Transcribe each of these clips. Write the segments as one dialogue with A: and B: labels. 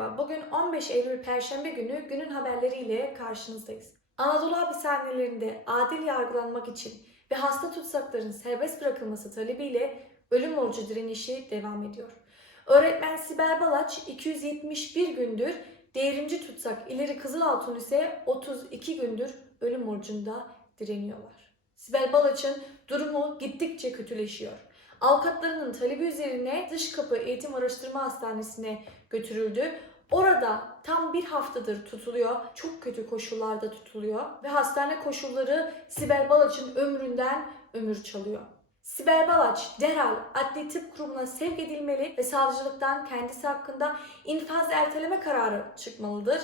A: merhaba. Bugün 15 Eylül Perşembe günü günün haberleriyle karşınızdayız. Anadolu hapishanelerinde adil yargılanmak için ve hasta tutsakların serbest bırakılması talebiyle ölüm orucu direnişi devam ediyor. Öğretmen Sibel Balaç 271 gündür, devrimci tutsak İleri Kızılaltın ise 32 gündür ölüm orucunda direniyorlar. Sibel Balaç'ın durumu gittikçe kötüleşiyor. Avukatlarının talebi üzerine dış kapı eğitim araştırma hastanesine götürüldü. Orada tam bir haftadır tutuluyor. Çok kötü koşullarda tutuluyor. Ve hastane koşulları Sibel Balaç'ın ömründen ömür çalıyor. Sibel Balaç derhal adli tıp kurumuna sevk edilmeli ve savcılıktan kendisi hakkında infaz erteleme kararı çıkmalıdır.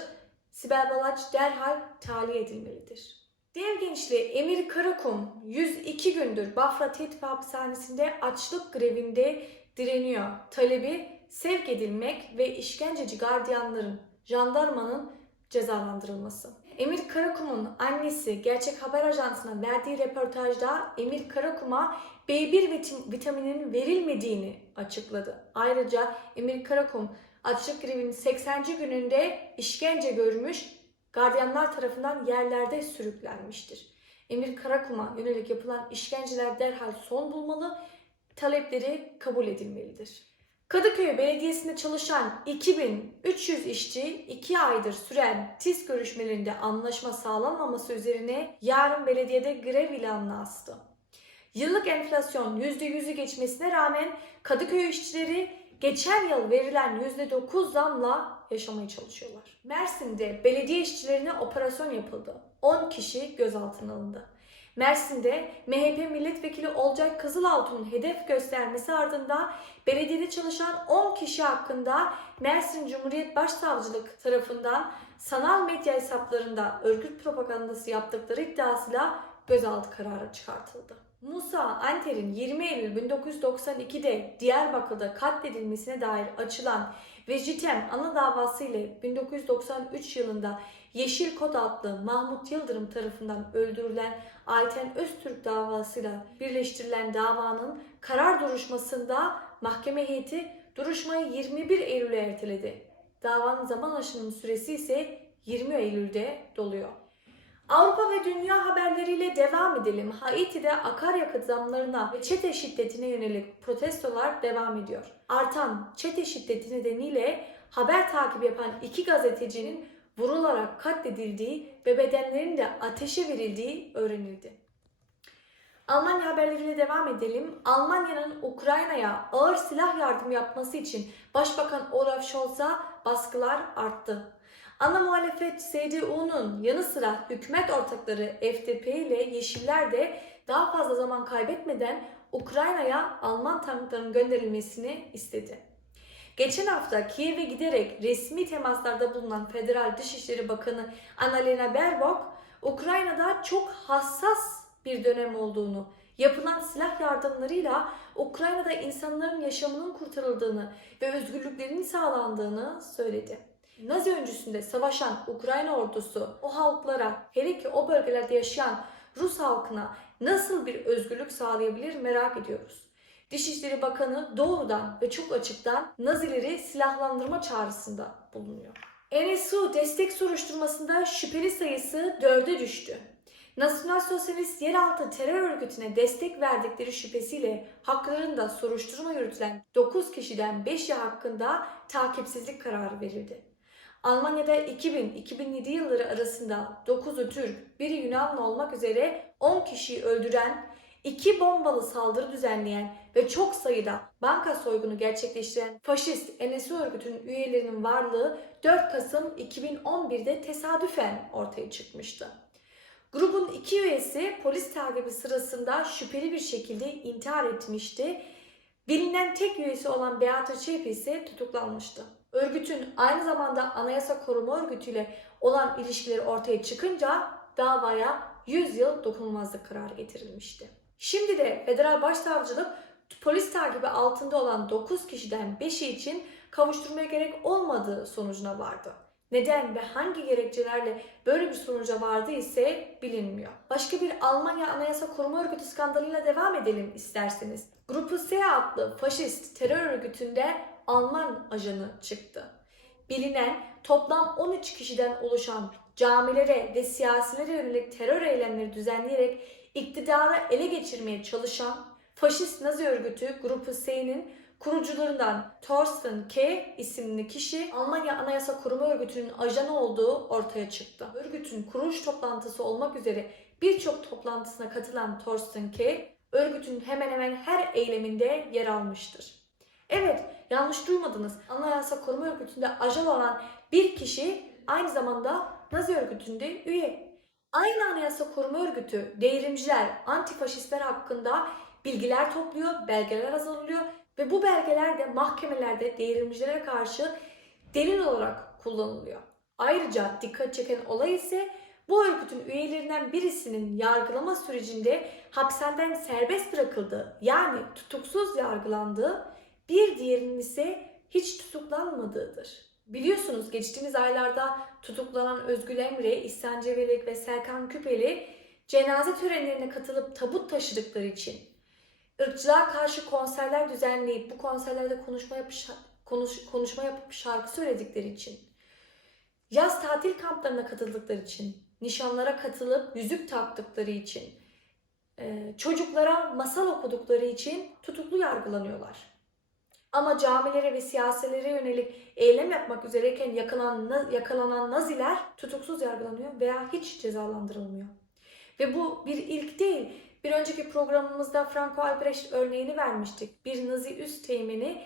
A: Sibel Balaç derhal tahliye edilmelidir. Dev gençli Emir Karakum 102 gündür Bafra Tetkik Hapishanesi'nde açlık grevinde direniyor. Talebi sevk edilmek ve işkenceci gardiyanların, jandarmanın cezalandırılması. Emir Karakum'un annesi Gerçek Haber Ajansı'na verdiği röportajda Emir Karakum'a B1 vit- vitamininin verilmediğini açıkladı. Ayrıca Emir Karakum açlık grevinin 80. gününde işkence görmüş, gardiyanlar tarafından yerlerde sürüklenmiştir. Emir Karakum'a yönelik yapılan işkenceler derhal son bulmalı, talepleri kabul edilmelidir. Kadıköy Belediyesi'nde çalışan 2300 işçi 2 aydır süren TİS görüşmelerinde anlaşma sağlanmaması üzerine yarın belediyede grev ilanını astı. Yıllık enflasyon %100'ü geçmesine rağmen Kadıköy işçileri geçen yıl verilen %9 zamla yaşamaya çalışıyorlar. Mersin'de belediye işçilerine operasyon yapıldı. 10 kişi gözaltına alındı. Mersin'de MHP milletvekili Olcay Kızılaltı'nın hedef göstermesi ardında belediyede çalışan 10 kişi hakkında Mersin Cumhuriyet Başsavcılık tarafından sanal medya hesaplarında örgüt propagandası yaptıkları iddiasıyla gözaltı kararı çıkartıldı. Musa Anter'in 20 Eylül 1992'de Diyarbakır'da katledilmesine dair açılan ve JITEM ana davası ile 1993 yılında Yeşil Kod adlı Mahmut Yıldırım tarafından öldürülen Ayten Öztürk davasıyla birleştirilen davanın karar duruşmasında mahkeme heyeti duruşmayı 21 Eylül'e erteledi. Davanın zaman aşımının süresi ise 20 Eylül'de doluyor. Avrupa ve dünya haberleriyle devam edelim. Haiti'de akaryakıt zamlarına ve çete şiddetine yönelik protestolar devam ediyor. Artan çete şiddeti nedeniyle haber takibi yapan iki gazetecinin vurularak katledildiği ve bedenlerinin de ateşe verildiği öğrenildi. Almanya haberleriyle devam edelim. Almanya'nın Ukrayna'ya ağır silah yardım yapması için Başbakan Olaf Scholz'a baskılar arttı. Ana muhalefet CDU'nun yanı sıra hükümet ortakları FDP ile Yeşiller de daha fazla zaman kaybetmeden Ukrayna'ya Alman tanklarının gönderilmesini istedi. Geçen hafta Kiev'e giderek resmi temaslarda bulunan Federal Dışişleri Bakanı Annalena Baerbock, Ukrayna'da çok hassas bir dönem olduğunu, yapılan silah yardımlarıyla Ukrayna'da insanların yaşamının kurtarıldığını ve özgürlüklerinin sağlandığını söyledi. Nazi öncüsünde savaşan Ukrayna ordusu o halklara, hele ki o bölgelerde yaşayan Rus halkına nasıl bir özgürlük sağlayabilir merak ediyoruz. Dışişleri Bakanı doğrudan ve çok açıktan Nazileri silahlandırma çağrısında bulunuyor. NSU destek soruşturmasında şüpheli sayısı 4'e düştü. Nasyonal Sosyalist Yeraltı Terör Örgütü'ne destek verdikleri şüphesiyle haklarında soruşturma yürütülen 9 kişiden 5'i hakkında takipsizlik kararı verildi. Almanya'da 2000-2007 yılları arasında 9'u Türk, biri Yunanlı olmak üzere 10 kişiyi öldüren, iki bombalı saldırı düzenleyen ve çok sayıda banka soygunu gerçekleştiren faşist NSU örgütünün üyelerinin varlığı 4 Kasım 2011'de tesadüfen ortaya çıkmıştı. Grubun iki üyesi polis takibi sırasında şüpheli bir şekilde intihar etmişti. Bilinen tek üyesi olan Beata Çepi ise tutuklanmıştı. Örgütün aynı zamanda Anayasa Koruma Örgütü ile olan ilişkileri ortaya çıkınca davaya 100 yıl dokunulmazlık kararı getirilmişti. Şimdi de Federal Başsavcılık polis takibi altında olan 9 kişiden 5'i için kavuşturmaya gerek olmadığı sonucuna vardı. Neden ve hangi gerekçelerle böyle bir sonuca vardı ise bilinmiyor. Başka bir Almanya Anayasa Koruma Örgütü skandalıyla devam edelim isterseniz. Grupu S adlı faşist terör örgütünde Alman ajanı çıktı. bilinen toplam 13 kişiden oluşan camilere ve siyasilere yönelik terör eylemleri düzenleyerek iktidarı ele geçirmeye çalışan faşist Nazi örgütü Grup Hüseyin'in kurucularından Thorsten K. isimli kişi Almanya Anayasa Kurumu Örgütü'nün ajanı olduğu ortaya çıktı. Örgütün kuruluş toplantısı olmak üzere birçok toplantısına katılan Thorsten K. örgütün hemen hemen her eyleminde yer almıştır. Evet, yanlış duymadınız. Anayasa Koruma Örgütü'nde ajan olan bir kişi aynı zamanda Nazi örgütünde üye. Aynı Anayasa Koruma Örgütü devrimciler, antifaşistler hakkında bilgiler topluyor, belgeler hazırlıyor ve bu belgeler de mahkemelerde devrimcilere karşı delil olarak kullanılıyor. Ayrıca dikkat çeken olay ise bu örgütün üyelerinden birisinin yargılama sürecinde hapishaneden serbest bırakıldığı yani tutuksuz yargılandığı bir diğerinin ise hiç tutuklanmadığıdır. Biliyorsunuz geçtiğimiz aylarda tutuklanan Özgül Emre, İhsan Cevelek ve Serkan Küpeli cenaze törenlerine katılıp tabut taşıdıkları için ırkçılığa karşı konserler düzenleyip bu konserlerde konuşma, yapıp, konuş, konuşma yapıp şarkı söyledikleri için yaz tatil kamplarına katıldıkları için, nişanlara katılıp yüzük taktıkları için, çocuklara masal okudukları için tutuklu yargılanıyorlar. Ama camilere ve siyasilere yönelik eylem yapmak üzereyken yakalanan, yakalanan naziler tutuksuz yargılanıyor veya hiç cezalandırılmıyor. Ve bu bir ilk değil. Bir önceki programımızda Franco Albrecht örneğini vermiştik. Bir nazi üst teğmeni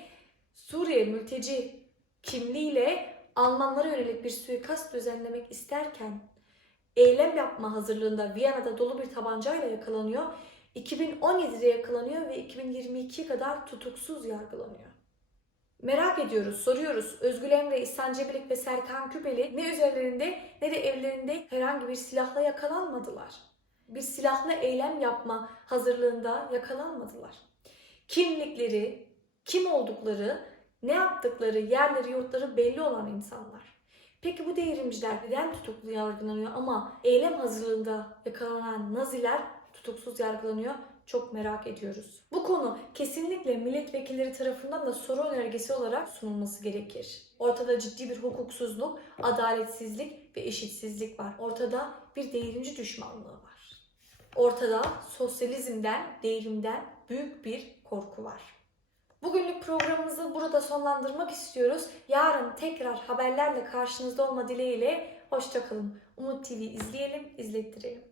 A: Suriye mülteci kimliğiyle Almanlara yönelik bir suikast düzenlemek isterken eylem yapma hazırlığında Viyana'da dolu bir tabancayla yakalanıyor. 2017'de yakalanıyor ve 2022'ye kadar tutuksuz yargılanıyor. Merak ediyoruz, soruyoruz. Özgül Emre, İhsan Cebilik ve Serkan Küpeli ne üzerlerinde ne de evlerinde herhangi bir silahla yakalanmadılar. Bir silahlı eylem yapma hazırlığında yakalanmadılar. Kimlikleri, kim oldukları, ne yaptıkları, yerleri, yurtları belli olan insanlar. Peki bu devrimciler neden tutuklu yargılanıyor ama eylem hazırlığında yakalanan naziler tutuksuz yargılanıyor? Çok merak ediyoruz. Bu konu kesinlikle milletvekilleri tarafından da soru önergesi olarak sunulması gerekir. Ortada ciddi bir hukuksuzluk, adaletsizlik ve eşitsizlik var. Ortada bir devrimci düşmanlığı var. Ortada sosyalizmden, devrimden büyük bir korku var. Bugünlük programımızı burada sonlandırmak istiyoruz. Yarın tekrar haberlerle karşınızda olma dileğiyle hoşçakalın. Umut TV izleyelim, izlettirelim.